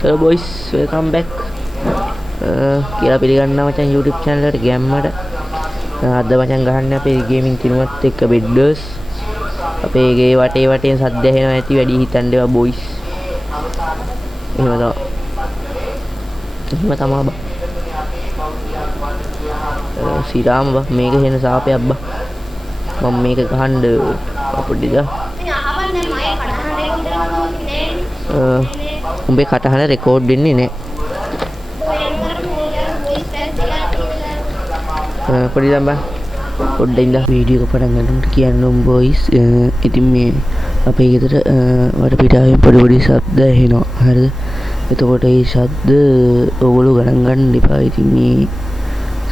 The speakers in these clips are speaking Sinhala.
So boys, welcome back. කියලා පිළිගන්නවා මචං YouTube channel එකට ගැම්මට. අද මචං ගහන්නේ අපේ ගේමින් තිනුවත් එක්ක බෙඩ්ඩර්ස්. අපේ ගේ වටේ සද්ද ඇහෙනවා ඇති වැඩි හිතන්න ඒවා boys. එහෙම තමයි බා. සිරාම බා මේක හෙන සාපයක් බා. මම මේක ගහන්න අපිටද උඹේ කටහඬ රෙකෝඩ් වෙන්නේ නැහැ. පොඩි දම්බා පොඩ්ඩක් ඉඳලා වීඩියෝ එක පටන් ගන්නට කියන්නම් බොයිස්. ඉතින් මේ අපේ ගෙදර වටපිටාවෙන් පොඩි ශබ්ද ඇහෙනවා. හරිද? එතකොට මේ ශබ්ද ඕගොල්ලෝ ගණන් ගන්න එපා. ඉතින් මේ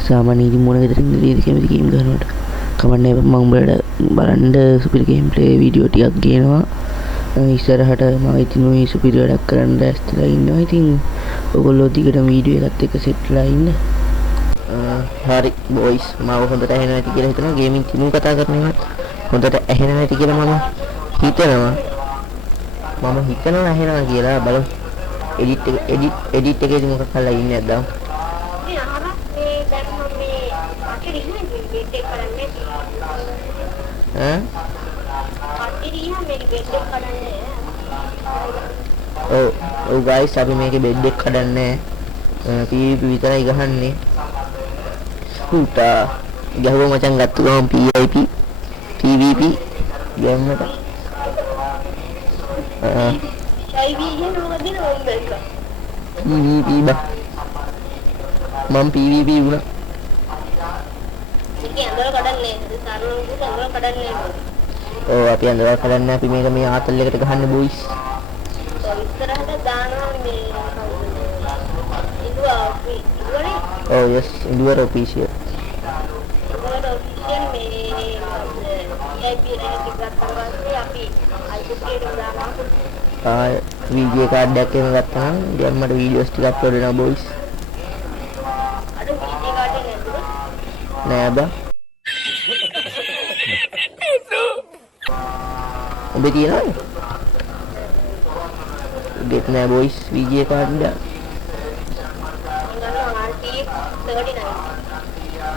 සාමාන්‍ය ඉතින් මොන ගෙදරින් ඉඳීද කැමති ගේම් ගන්නවට කමන්නේ. මම උඹලට බලන්න සුපිරි ගේම් ප්ලේ වීඩියෝ ටිකක් ගේනවා. ඉස්සරහට මම ඉතින් මේ සුපිරි වැඩක් කරන්න ඇස්තලා ඉන්නවා. ඉතින් ඔයගොල්ලෝ දිගටම වීඩියෝ එකත් එක්ක සෙට්ලා ඉන්න. හරි බොයිස්, මම හොඳට ඇහෙනවා ඇති කියලා හිතනවා. ගේමින් තිනු කතා කරනවත් හොඳට ඇහෙනවා ඇති කියලා මම හිතනවා ඇහෙනවා කියලා. බලමු එඩිට් එකේදී මොකක් කරලා ඉන්නේ නැද්ද? ඔව් guys, අපි මේකේ බෙඩ් එක කඩන්නේ PvP විතරයි ගහන්නේ. පුතා ගහුවා මචං ගත්ත ගමන් PvP ගේම්මට PvP බා මම PvP වුණා. ඔව් අපි අnder කඩන්නේ. අපි මේක මේ ආතල් එකට ගහන්න boys. Oh yes, Indua official. Video card එකක් එකම ගත්තා නම් දැන් මට වීඩියෝස් ටික අප්ලෝඩ් වෙනවා boys. අර වීඩියෝ කාඩ් එක නෑ බා. ඔබේ තියනවද? දෙත් නෑ boys වීඩියෝ කාඩ් එක.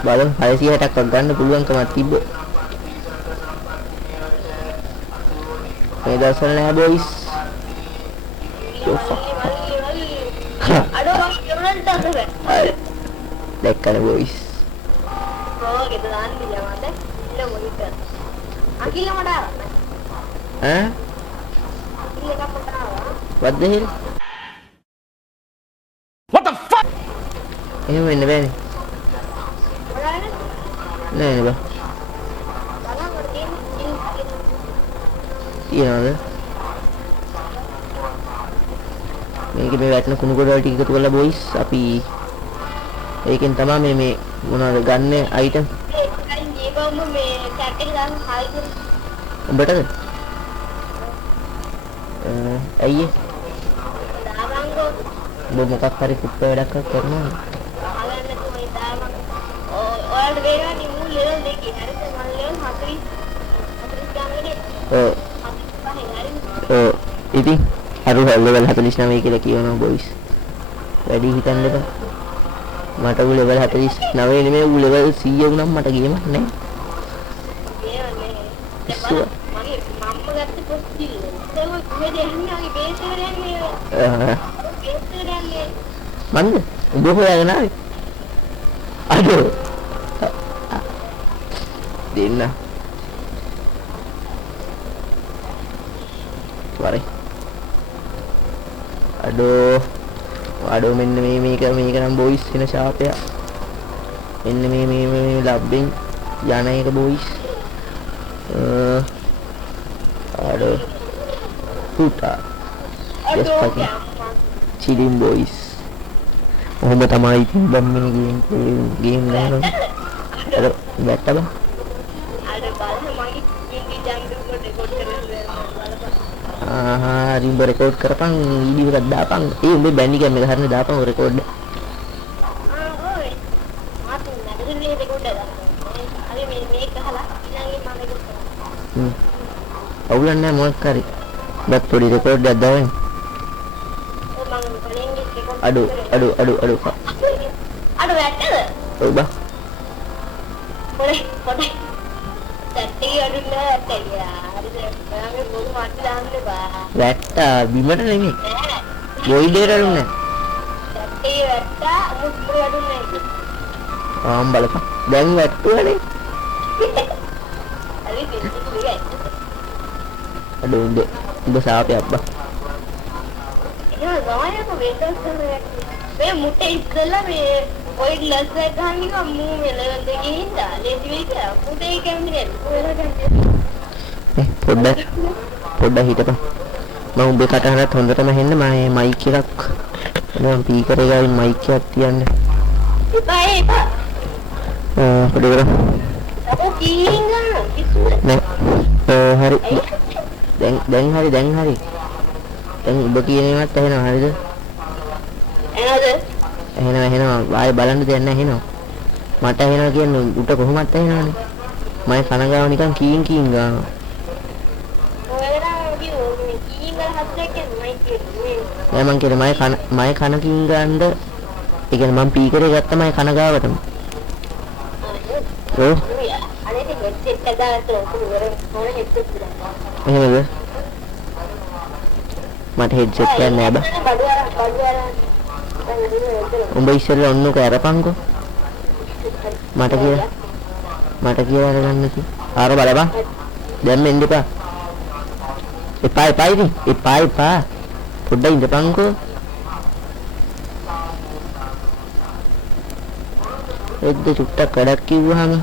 බලමු 660ක් ගන්න පුළුවන්කමක් තිබ්බ. මේ දවස්වල නෑ boys. දැක්කනේ boys. ඕකේ දාන්න දියවද? ඉන්න මොනිටර්. අකිල මඩ ආවා. ඈ? අකිල එකක් මඩ ආවා. What the hell? What the fuck? එහෙම වෙන්න බෑනේ. නෑ බා. තියනවද? මේක මේ වැටෙන කුණු ගොඩවල් ටික එකතු කරලා boys අපි ඒකෙන් තමයි මේ මොනවද ගන්න අයිටම්. කලින් ජීවවම මේ චැට් එක දාන්න හායි කරා. උඹටද? අයියේ. දාවංගෝ. ඔබ මොකක් හරි කුප්ප වැඩක් කරනවා. අලන්න තමයි දාවංග. ඔයාලට වේගන්නේ මූල ලෙවල් දෙකේ. හරිද? මම ලෙවල් 40 ගානකදී. ඉතින් අර ලෙවල් 49 කියලා කියනවා boys. වැඩි හිතන්න එපා. මට උ ලෙවල් 49 නෙමෙයි උ ලෙවල් 100 වුණාම මට ගේමක් නැහැ. මගේ මම්ම ගත්ත පොස්ටිල්. ඒක කොහෙද යන්නේ? ආගේ බේස් එකට යන්නේ. බේස් එකට යන්නේ. මන්ද? උඹ හොයාගෙන ආවේ. අඩෝ. දෙන්න. වරයි. අඩෝ මෙන්න මේක නම් boys වෙන ශාපයක්. මෙන්න මේ ලබ්බෙන් යන එක boys. අඩෝ පුතා just fucking chilling boys. ඔහොම තමයි ඉතින් බම් මේ ගේම් ගහනවා. අර වැට්ටා බා. අර බලන්න මගේ ඉන්දි ජම්ප් එක රෙකෝඩ් කරලා රිම්බ රෙකෝඩ් කරපන් වීඩියෝ එකක් දාපන්. ඒ උඹේ බෑන්ඩි කැම් එක හරියට දාපන් ඔය රෙකෝඩ් එක. ඔය මාත් නැගිටින්නේ රෙකෝඩ් එක දාන්න. හරි මේක ගහලා ඊළඟේ මම රෙකෝඩ් කරනවා. අවුලක් නැහැ මොකක් හරි. බත් පොඩි රෙකෝඩ් එකක් දාන්න. ඔය මම කලින් Aduh. Aduh වැටද? ඔව් බා. පොඩේ. සැටි අඩුල වැටේ. හරිද? මම මොකද මට දාන්න බා. වැට්ටා බිමට නෙමෙයි. බොයිඩේට අරුන්නේ. සැටි වැට්ටා මුස්පුර අඩුන්නේ නැහැ. ආම් බලපන්. දැන් වැට්ටුවනේ. හරි පිටියි. අඩෝ උඹ සාපයක් බා. එහෙනම් ගායක වෙන්ඩෝස් කරන්නේ. මේ මුට්ටේ ඉස්සෙල්ලා මේ ඔය ග්ලාස් එක ගන්න ගියා මූ මෙලෙන් දෙකේ ඉඳලා ලේසි වෙයි කියලා. මුට්ටේ කැමති නෑ. ඔයලා ගන්න. පොඩ්ඩක් හිටපන්. මම උඹේ කටහඬත් හොඳටම හෙන්න මම මයික් එකක් මම ස්පීකර් එකකින් මයික් එකක් තියන්න. එපා. පොඩි කරා. අපෝ කීින් ගන්න කිසුර. නෑ. හරි. දැන් හරි. දැන් ඔබ කියන ඒවාත් ඇහෙනවා හරිද? ඇහෙනවා. ආයෙ බලන්න දෙයක් නැහැ ඇහෙනවා. මට ඇහෙනවා කියන්නේ උට කොහොමද ඇහෙනවනේ. මම කනගාව නිකන් කීන් ගානවා. ඔයාලා කිව්වෝ කීින් ගන්න හදලා කියන්නේ මයික් එකේ. නෑ මං කියන්නේ මම කන කීන් ගන්නද ඒ කියන්නේ මම ස්පීකරේ ගත්තා මම කන ගාවටම. ඔව්. අනේ හෙඩ්සෙට් එක දාලා තෝරන හෙඩ්සෙට් එක. එහෙමද? මට හෙඩ්සෙට් එකක් නෑ බා. උඹ ඉස්සෙල්ලා ඔන්නක අරපන්කෝ. මට කියලා අරගන්න කි. ආර බලපන්. දැන් මෙන්න එපා. එපා. පොඩ්ඩක් ඉඳපන්කෝ. එද්ද චුට්ටක් වැඩක් කිව්වහම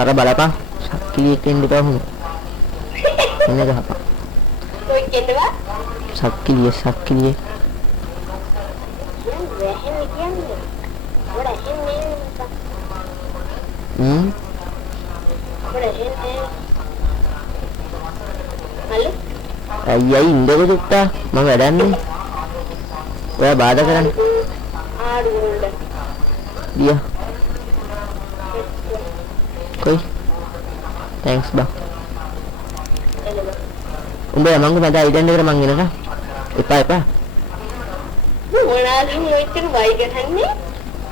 අර බලපන්. සක්කිලියෙක් එන්න එපා වුණා. එන්න ගහපන්. ඔය කියනවා සක්කිලිය අයියයි ඉඳගො චුට්ටා මම වැඩන්නේ. ඔයා බාධා කරන්න. දියා. කොයි? තැන්ක්ස් බා. උඹ යමංගු මට අයිඩන්ඩ් එකට මං එනකම්. එපා. මොනවාද මොයිතර බයි ගහන්නේ?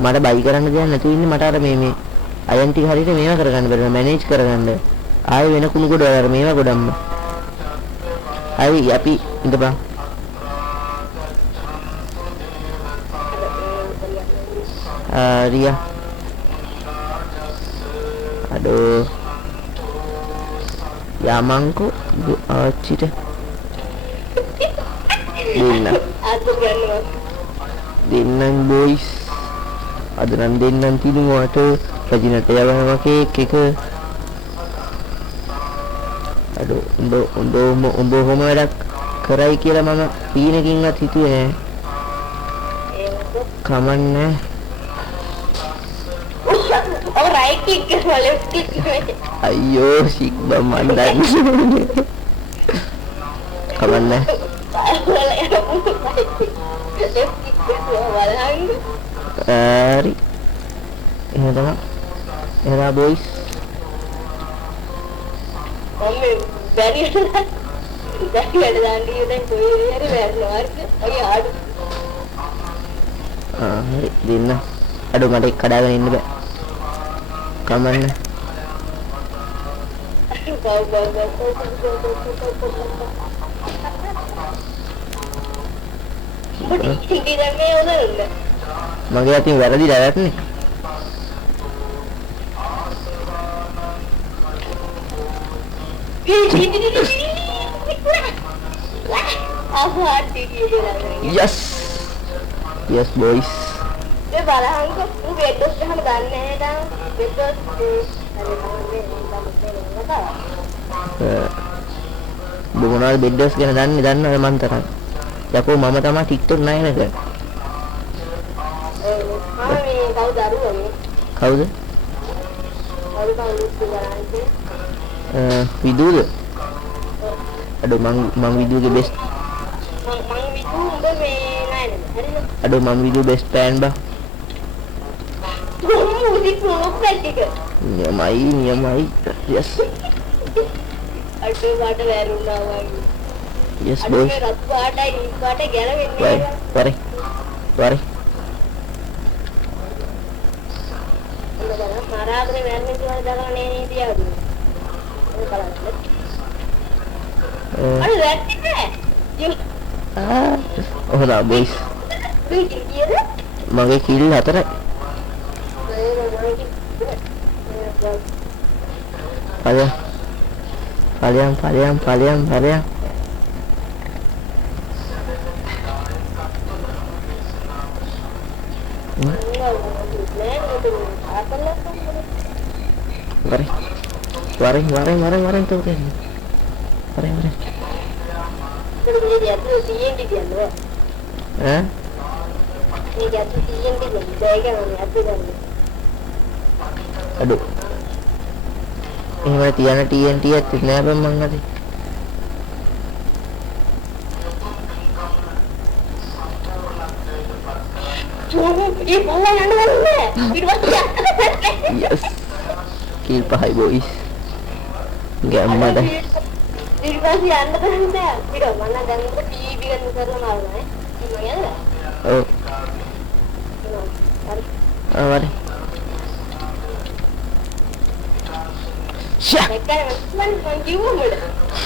මට බයි කරන්න දෙයක් නැතුව ඉන්නේ මට අර මේ අයන් ටික හරියට මේවා කරගන්න බැරිද මැනේජ් කරගන්න. ආයෙ වෙන කුණු කොට අර මේවා ගොඩම්ම. හරි අපි ඉඳපන්. රියා. අඩෝ. යමංකෝ ආච්චිට. දෙන්නම් බොයිස්. අද නම් දෙන්නම් තිනුවාට රජිනට යවනවා කේක් එක. අඩෝ උඹ කොහොම වැඩක් කරයි කියලා මම පීනකින්වත් හිතුවේ නෑ. කමන්නේ. ඔව් රයිට් ක්ලික් කරලා ලෙෆ්ට් ක්ලික් කරලා. අයියෝ සිග්බා මන් දන්නේ. කමන්නේ. හරි. එහෙනම් බොයිස්. මම බැරි වැඩ දාන්න ඉතින් කොහේ හරි වැරනවා අය ආඩු. හරි දෙන්න. අඩෝ මට එක් කඩාගෙන ඉන්න බෑ. කමන්න. මගේ අතින් වැරදිලා නැත්නේ. Yes boys. මේ බලහන්කො උඹ වෙඩ්ඩොස් ගහම දන්නේ නැහැ දාන වෙඩ්ඩොස් උඹ මොනවද බෙඩ්ඩොස් ගැන දන්නවද මන් තරම්. යකෝ මම තමයි TikTok නයනක. මේ කවුද අරුවනේ? කවුද? විදුද? අඩෝ මං විදුගේ බෙස්ට්. මං විදු උඹ මේ නයනද? හරිද? අඩෝ මං විදු බෙස්ට් ෆෑන් බා. මුසික් ප්‍රොෆයිල් එක. නියමයි. Yes. අඩෝ වට වැරුණා වගේ. Yes අඩු boys. මේ රතු පාටයි නිල් පාටයි ගැලවෙන්නේ Bye. නැහැ. Mari. Mari. මරාදනේ මැරෙන්න කියලා දාලා නේ තියාගන්න. ඒක බලන්න. අර වැටි නෑ. Oh nah boys. බීටි කියද? Mage kill 4යි. Kalian. Mari tuh kan. Mari. Ini dia tuh TNT dia loh. Hah? Ini dia tuh TNT dia. Jaga mana aku kan. Aduh. Ini mah Tiana TNT ya, kenapa emang tadi? Ini bola yang ada mana? Yes. Kill pahai boys. Enggak emak dah. Ini pasti anda kan dah. Tidak mana dan TV kan karena malu eh. Gimana ya? Oh. Mari. Syah. Mereka memang menjiwa muda.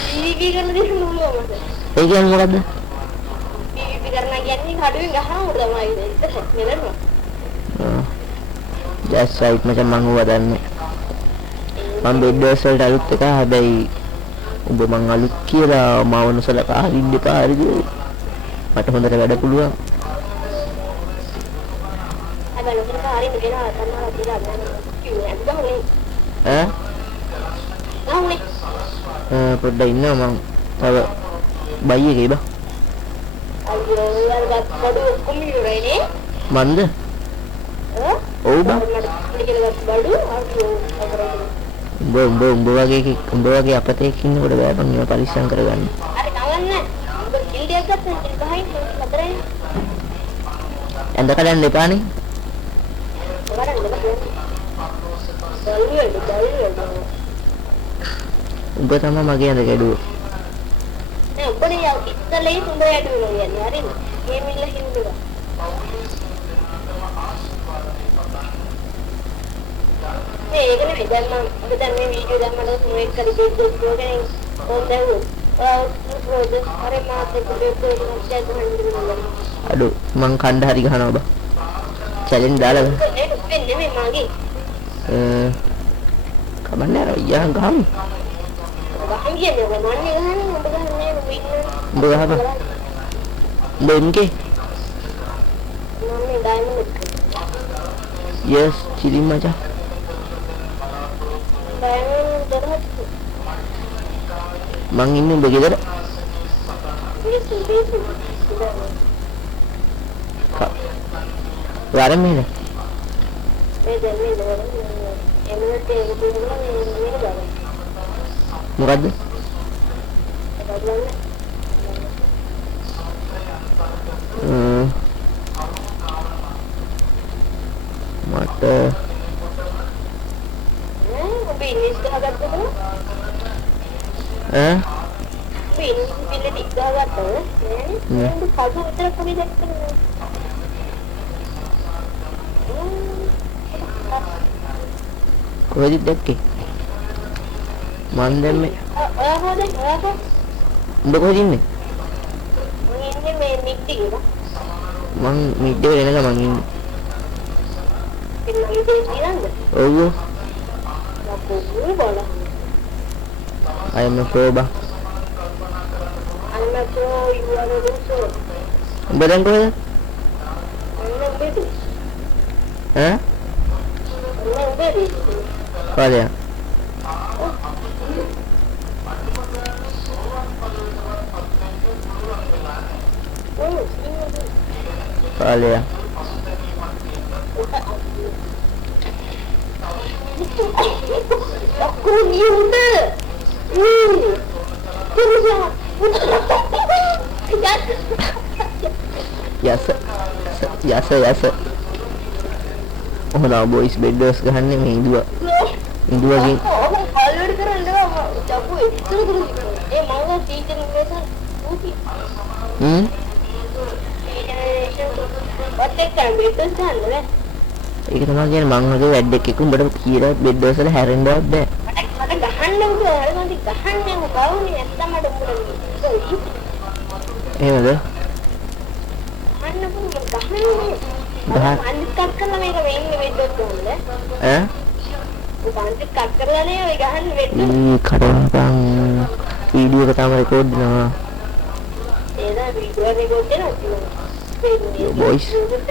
TV kan dia dulu masa. Egan මොකද්ද? TV karena කියන්නේ කඩුවෙන් ගහනවා තමයි ඒක නෙලනවා. Just right macam මං ඌව දන්නේ. මම බෙඩ්ඩර්ස් වලට අලුත් එක හැබැයි උඹ මං අලුත් කියලා මාව නොසලකා හරින්න එපා හරිද? මට හොඳට වැඩ පුළුවන්. හැබැයි ලොකුට හරින්න දෙනවා තනවා කියලා කිව්වේ නැද්ද? ඈ? නෝනේ. පොඩ්ඩක් ඉන්නවා මං තව බයි එකේ බා. අයියෝ යාළුවා බඩු ඔක්කොම ඉවරයිනේ. මන්ද? ඔව් බා. බඩු උඹ වගේ අපතේක ඉන්නකොට බෑ මං ඒවා පරිස්සම් කරගන්න. අර කවන්න. උඹ කිල්ඩියක් ගත්තා ඉතින් ගහයි හතරයි. ඇඳ කඩන්න එපානේ. උඹ තමයි මගේ ඇඳ කැඩුවේ. නෑ උඹනේ ඉස්සලේ උඹ යඩුවෝ කියන්නේ හරිද? මේ මිල්ල හින්දුවා. ඒක නෙමෙයි දැන් මම ඔබ දැන් මේ වීඩියෝ දැම්මම මොකෙක් කරි දෙයක් ගෝගෙන ඕන් දැව්වෝ. අර මාත් එක්ක දෙයක් ගෝගෙන අඩෝ මං කණ්ඩ හරි ගහනවා බා. චැලෙන්ජ් දාලා ඒක නෙමෙයි මගේ. කමන්නේ අර යා ගහමු. වහන් කියන්නේ ඔබ මන්නේ ගහන්නේ ඔබ ගහන්නේ උඹ ගහපන්. උඹ එම්කේ? මම ඩයමන්ඩ් yes chili මචං. ඩයමන්ඩ් දරහත් මං ඉන්නේ උඹ ගෙදර. වරම නේද? මොකද්ද? මට ඔබ ඉංග්‍රීසි ගහගත්තද? ඈ? ඔබ ඉංග්‍රීසි පිළිද ගහගත්තද? නෑ. කඩු විතර පොඩි දැක්කද? කොහෙද දැක්කේ? මන් දැම්මේ. ඔයාලා උඹ කොහෙද ඉන්නේ? මම ඉන්නේ මේ මිට්ටිගේද? මං මිඩ් එක එනක මං ඉන්නේ. පින්නගේ දෙන්නද? ඔව්. අපෝ බෝල. I am a proba. I'm not sure you are a good soul. උඹ දැන් කොහෙද? I'm not baby. ඈ? I'm not baby. කාලයක්. කාලයක්. Aku ni udah. Terus ya. යස ඔහොනා බොයිස් බෙඩ්ඩර්ස් ගහන්නේ මේ ඉඳුවකින් Oh, kalau dia kan dia cakap itu terus. Mangga teacher mereka, ඔත් එක්ක බෙඩ් ගන්න බෑ. ඒක තමයි කියන්නේ මං වගේ වැඩ එකක උඹට කියලා බෙඩ් වල හැරෙන්නවත් බෑ. මට ගහන්න උඹ හරියට ගහන්නේ බවුනේ නැත්තම් මට උඹට එහෙමද? අන්න උඹ ගහන්නේ. අනිත් කක් කරලා මේක වෙන්නේ බෙඩ් එක උන්නේ. ඈ? උඹ අනිත් කක් කරලා නේ ඔය ගහන්නේ බෙඩ් එක. කඩවපන් වීඩියෝ එක තාම රෙකෝඩ් වෙනවා. ඒදා වීඩියෝ රෙකෝඩ් කරනවා. බොයිස්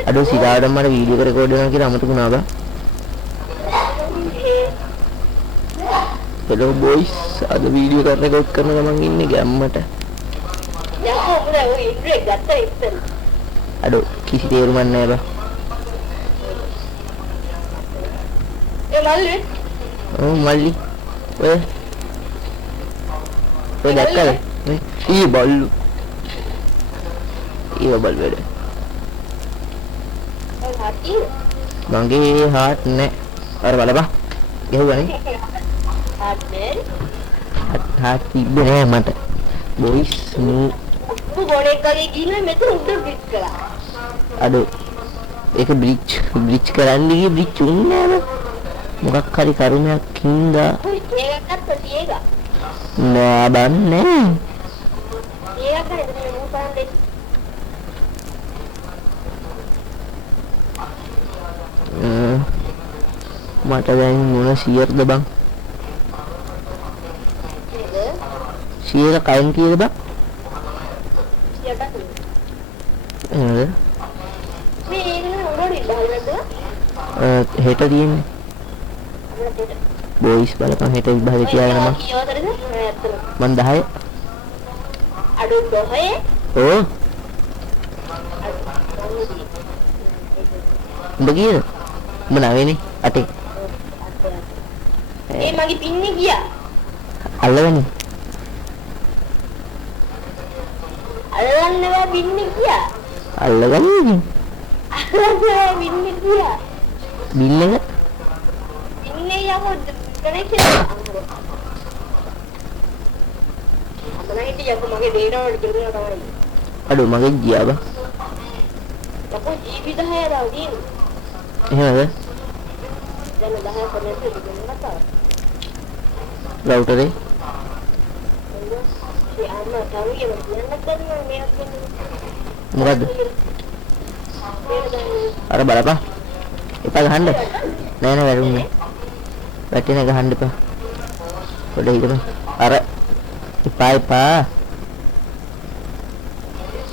අඩෝ සිතාවට මට වීඩියෝ එක රෙකෝඩ් වෙනවා කියලා අමතකුණා බා. හෙලෝ බොයිස් අද වීඩියෝ එක රෙකෝඩ් කරන ගමන් ඉන්නේ ගැම්මට. යකෝ උඹලා ඔය ඉන්ට්‍රෙක් ගත්තා ඉතින්. අඩෝ කිසි තේරුමක් නැහැ බා. ඒ මල්ලි ඔව් මල්ලි ඔය දැක්කද? ඊ බල්ලු ඊව බල් වැඩ. මගේ හાર્ට් නෑ. අර බලපන්. ගෙහුවානේ. හાર્ට් තිබ්බේ නෑ මට. බොයිස් නූ ගොඩේ කගේ ගිහින් මෙතන උඩ බ්‍රිජ් කළා. අඩෝ ඒක බ්‍රිජ් කරන්න ගියේ බ්‍රිජ් උන්නේ නෑ. මොකක් හරි කරුණයක් හින්දා ඒකත් ප්‍රතිේක. නෑ බන්නේ. ඒකත් නේද මම බලන්නේ. මට දැන් මොන 100ක්ද බං? 100ක කයින් කීයද බං? 100ක්. එහෙමද? මේ ඒක උඩට ඉල්ලන්නද? හෙට තියෙන්නේ. බොයිස් බලපන් හෙට විභාගෙ තියාගෙන මං. මං 10. අඩු 10. ඕ. උඹ කීයද? උඹ 9නේ 8. ඒ මගේ පින්නේ ගියා. අල්ලගන්නේ. අල්ලන්න බෑ පින්නේ ගියා. අල්ලගන්නේ. අල්ලන්න බෑ පින්නේ ගියා. බිල් එක පින්නේ යකෝ කනෙක්ෂන්. අමනයිටි යකෝ මගේ ඩේටා වලට දුන්නා තමයි. අඩෝ මගේ ගියා බා. යකෝ GB 10 දාව තියෙන්නේ. එහෙමද? දැන් 10 කනෙක්ට් දෙන්නා තා. රවුටරේ ඒ අම්මා තාවිය මම කරනවා මේක කියන්නේ. මොකද්ද? අර බලපන්. එපා ගහන්න. නෑ නෑ වැරුන්නේ. වැටෙන ගහන්න එපා. පොඩ හිටපන්. අර එපා.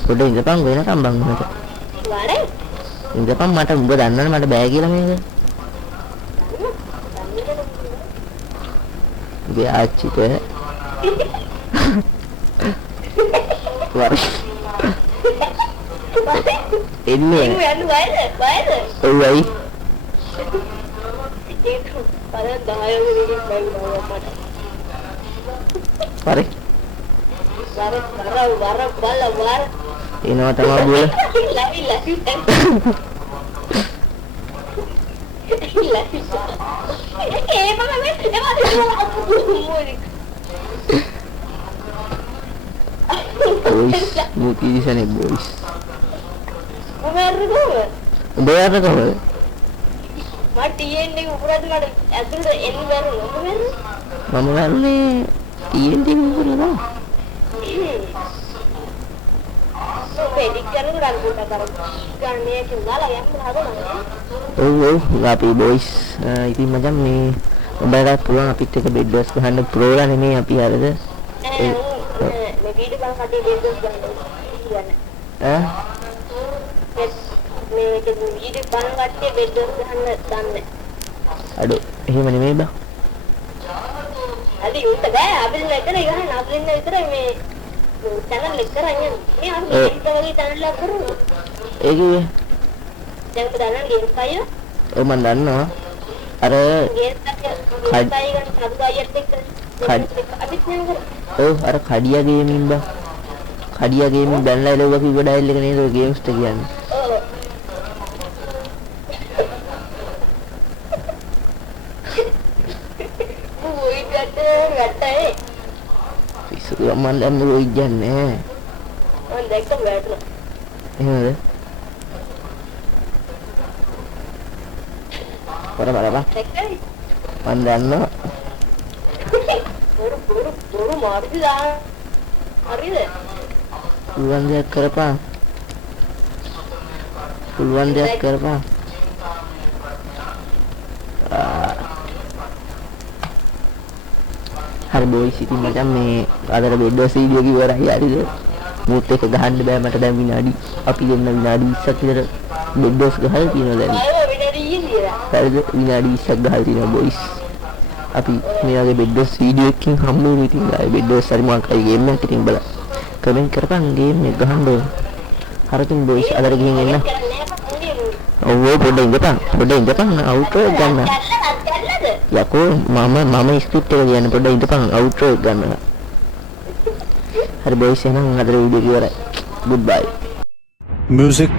පොඩ ඉඳපන් වෙනකම් බං මට. වරේ. ඉඳපන් මට උඹ දන්නවනේ මට බෑ කියලා මේක. ගේ ආච්චිට වර එන්නේ යන්න බයද? ඔව්යි ඒක පර 10 වෙනින් බයිනවා මට. වර වර එනවා තමයි බෝල. Boys, muti di sana boys. Bayar kau? Mama baru ni TNT bukan apa? Oh, ngapi boys. Itu macam ni. Mereka pulang api teka bedos bahan pro lah ni api ada tu. Aduh, ini mana ni bang? Adi udah gaya, abis itu ni kan, abis itu ni channel lekar aja. Ni aku kita lagi channel lekar. Egi. Jangan channel game saya. Oh mandan no. Ada. Game saya kan satu ayat tek. Abis ni kan. Oh, ada Khadia gaming bang. Khadia gaming ban lah lepas itu dah ilmu ni tu games tu kian. Sudah malam dulu hujan මම දැක්ක වැටුණා. එහෙමද? බරපතල දැක්කයි. මන් දන්නවා. බොරු මාර්ගය දාන. හරිද? පුළුවන් දෙයක් කරපන්. පුළුවන් දෙයක් කරපන්. හරි බොයිස් ඉතින් මචං මේ අදට බෙඩ්ඩෝස් වීඩියෝ එක ඉවරයි හරිද? මුත් එක ගහන්න බෑ මට දැන් විනාඩි අපි දෙන්න විනාඩි 20ක් විතර බෙඩ්ඩෝස් ගහලා තියෙනවා දැන්. අයව විනාඩි 20ක්. හරිද? විනාඩි 20ක් ගහලා තියෙනවා බොයිස්. අපි මේ වගේ බෙඩ්ඩෝස් වීඩියෝ එකකින් හම්බ වෙමු ඉතින් ආයේ බෙඩ්ඩෝස් හරි මොකක් හරි ගේම් එකක් ඉතින් බලන්න. කමෙන්ට් කරපන් ගේම් එක ගහන්න ඕන. හරිතින් බොයිස් අදට ගිහින් එන්න. ඔව් පොඩ්ඩක් ඉඳපන් අවුට්‍රෝ එක ගන්න. යකෝ මම ස්ක්‍රිප්ට් එක කියන්න පොඩ්ඩක් ඉඳපන් අවුට්‍රෝ එක ගන්න. හරි බොයිස් එහෙනම් අදට වීඩියෝ එක ඉවරයි. goodbye music